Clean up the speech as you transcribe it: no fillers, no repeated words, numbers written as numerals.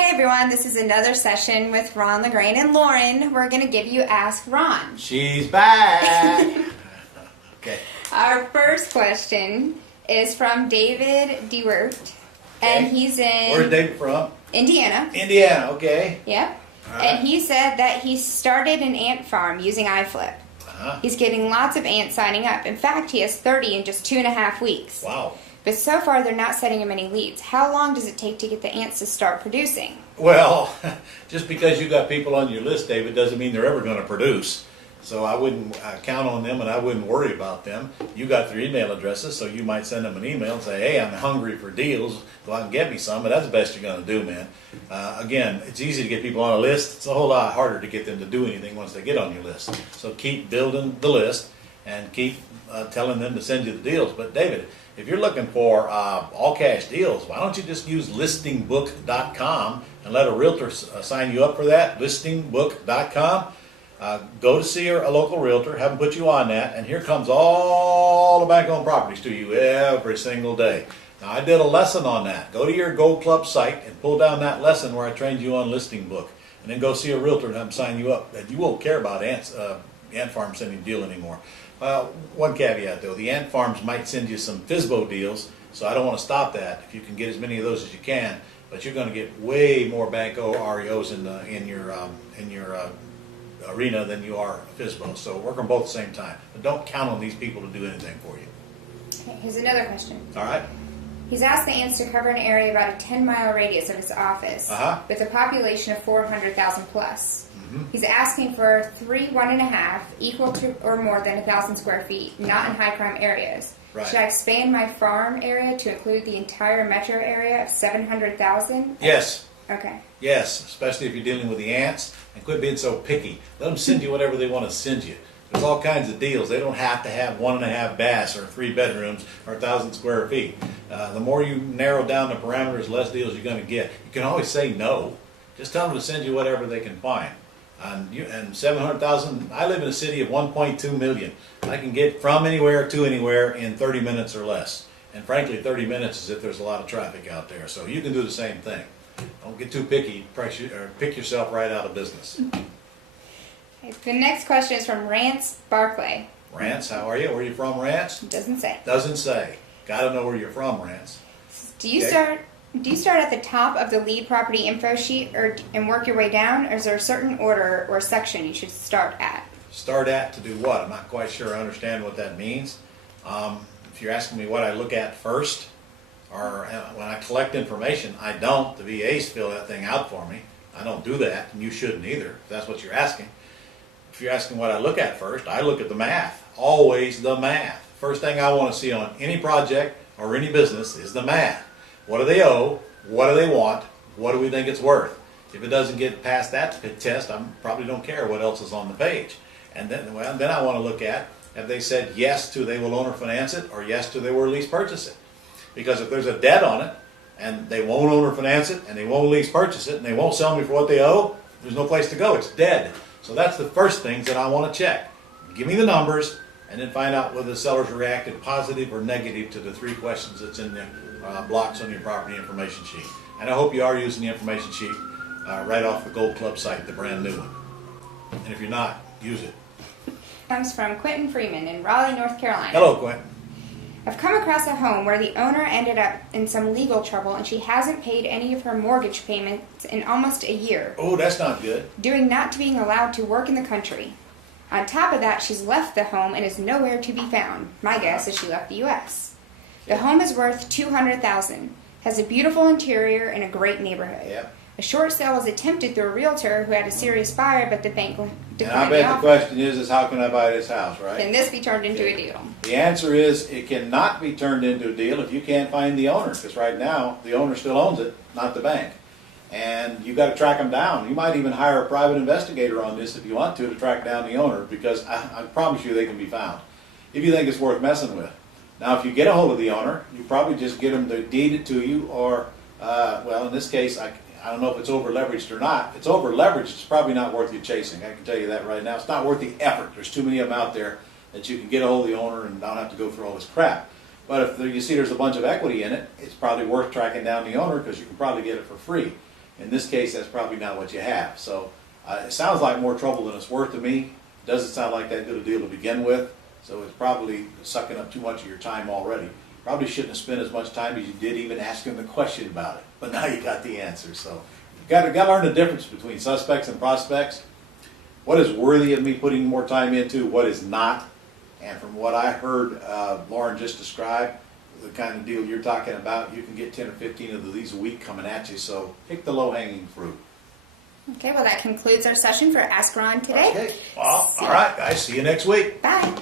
Hey everyone, this is another session with Ron, LeGrand, and Lauren. We're going to give you Ask Ron. She's back! Okay. Our first question is from David DeWert, and he's in... Where's David from? Indiana. Indiana, okay. Yep. Right. And he said that he started an ant farm using iFlip. He's getting lots of ants signing up. In fact, he has 30 in just 2.5 weeks. Wow. But so far, they're not sending him any leads. How long does it take to get the ants to start producing? Well, just because you got people on your list, David, doesn't mean they're ever going to produce. So I wouldn't count on them, and I wouldn't worry about them. You got their email addresses, so you might send them an email and say, hey, I'm hungry for deals. Go out and get me some, but that's the best you're going to do, man. Again, it's easy to get people on a list. It's a whole lot harder to get them to do anything once they get on your list. So keep building the list and keep telling them to send you the deals. But, David, if you're looking for all-cash deals, why don't you just use listingbook.com and let a realtor sign you up for that, listingbook.com. Go to see a local realtor, have them put you on that, and here comes all the bank-owned properties to you every single day. Now, I did a lesson on that. Go to your Gold Club site and pull down that lesson where I trained you on Listing Book, and then go see a realtor and have them sign you up. And you won't care about ant farms sending a deal anymore. One caveat, though. The ant farms might send you some FSBO deals, so I don't want to stop that if you can get as many of those as you can, but you're going to get way more bank-o REOs in your arena than you are FSBO. So work on both at the same time. But don't count on these people to do anything for you. Okay, here's another question. All right. He's asked the ants to cover an area about a 10-mile radius of his office with a population of 400,000 plus. He's asking for 3 1.5 equal to or more than 1,000 square feet, not in high crime areas. Right. Should I expand my farm area to include the entire metro area of 700,000? Yes. Okay. Yes, especially if you're dealing with the ants, and quit being so picky. Let them send you whatever they want to send you. There's all kinds of deals. They don't have to have 1.5 baths or 3 bedrooms or 1,000 square feet. The more you narrow down the parameters, the less deals you're going to get. You can always say no. Just tell them to send you whatever they can find. And 700,000, I live in a city of 1.2 million. I can get from anywhere to anywhere in 30 minutes or less. And frankly, 30 minutes is if there's a lot of traffic out there. So you can do the same thing. Don't get too picky, or pick yourself right out of business. Okay, the next question is from Rance Barclay. Rance, how are you? Where are you from, Rance? Doesn't say. Doesn't say. Got to know where you're from, Rance. Do you start at the top of the lead property info sheet and work your way down, or is there a certain order or section you should start at? Start at to do what? I'm not quite sure I understand what that means. If you're asking me what I look at first, or when I collect information, I don't. The VAs fill that thing out for me. I don't do that, and you shouldn't either, if that's what you're asking. If you're asking what I look at first, I look at the math. Always the math. First thing I want to see on any project or any business is the math. What do they owe? What do they want? What do we think it's worth? If it doesn't get past that test, I probably don't care what else is on the page. And then I want to look at, have they said yes to they will own or finance it, or yes to they will lease purchase it? Because if there's a debt on it, and they won't own or finance it, and they won't lease purchase it, and they won't sell me for what they owe, there's no place to go. It's dead. So that's the first things that I want to check. Give me the numbers, and then find out whether the sellers reacted positive or negative to the 3 questions that's in the blocks on your property information sheet. And I hope you are using the information sheet right off the Gold Club site, the brand new one. And if you're not, use it. Comes from Quentin Freeman in Raleigh, North Carolina. Hello, Quentin. I've come across a home where the owner ended up in some legal trouble and she hasn't paid any of her mortgage payments in almost a year. Oh, that's not good. Due not to being allowed to work in the country. On top of that, she's left the home and is nowhere to be found. My guess is she left the U.S. The home is worth $200,000, has a beautiful interior and a great neighborhood. Yep. A short sale was attempted through a realtor who had a serious buyer, but the bank declined And I bet the question is how can I buy this house, right? Can this be turned into a deal? The answer is it cannot be turned into a deal if you can't find the owner, because right now the owner still owns it, not the bank. And you got to track them down. You might even hire a private investigator on this if you want to track down the owner, because I promise you they can be found if you think it's worth messing with. Now, if you get a hold of the owner, you probably just get them to deed it to you, or well, in this case, I don't know if it's over leveraged or not. If it's over leveraged, it's probably not worth you chasing. I can tell you that right now. It's not worth the effort. There's too many of them out there that you can get a hold of the owner and not have to go through all this crap. But if you see there's a bunch of equity in it, it's probably worth tracking down the owner because you can probably get it for free. In this case, that's probably not what you have. So it sounds like more trouble than it's worth to me. It doesn't sound like that good a deal to begin with. So it's probably sucking up too much of your time already. Probably shouldn't have spent as much time as you did even asking the question about it. But now you got the answer. So you've got to learn the difference between suspects and prospects. What is worthy of me putting more time into, what is not. And from what I heard Lauren just describe, the kind of deal you're talking about, you can get 10 or 15 of these a week coming at you. So pick the low-hanging fruit. Okay, well, that concludes our session for Ask Ron today. Okay. Well, all right, guys. See you next week. Bye.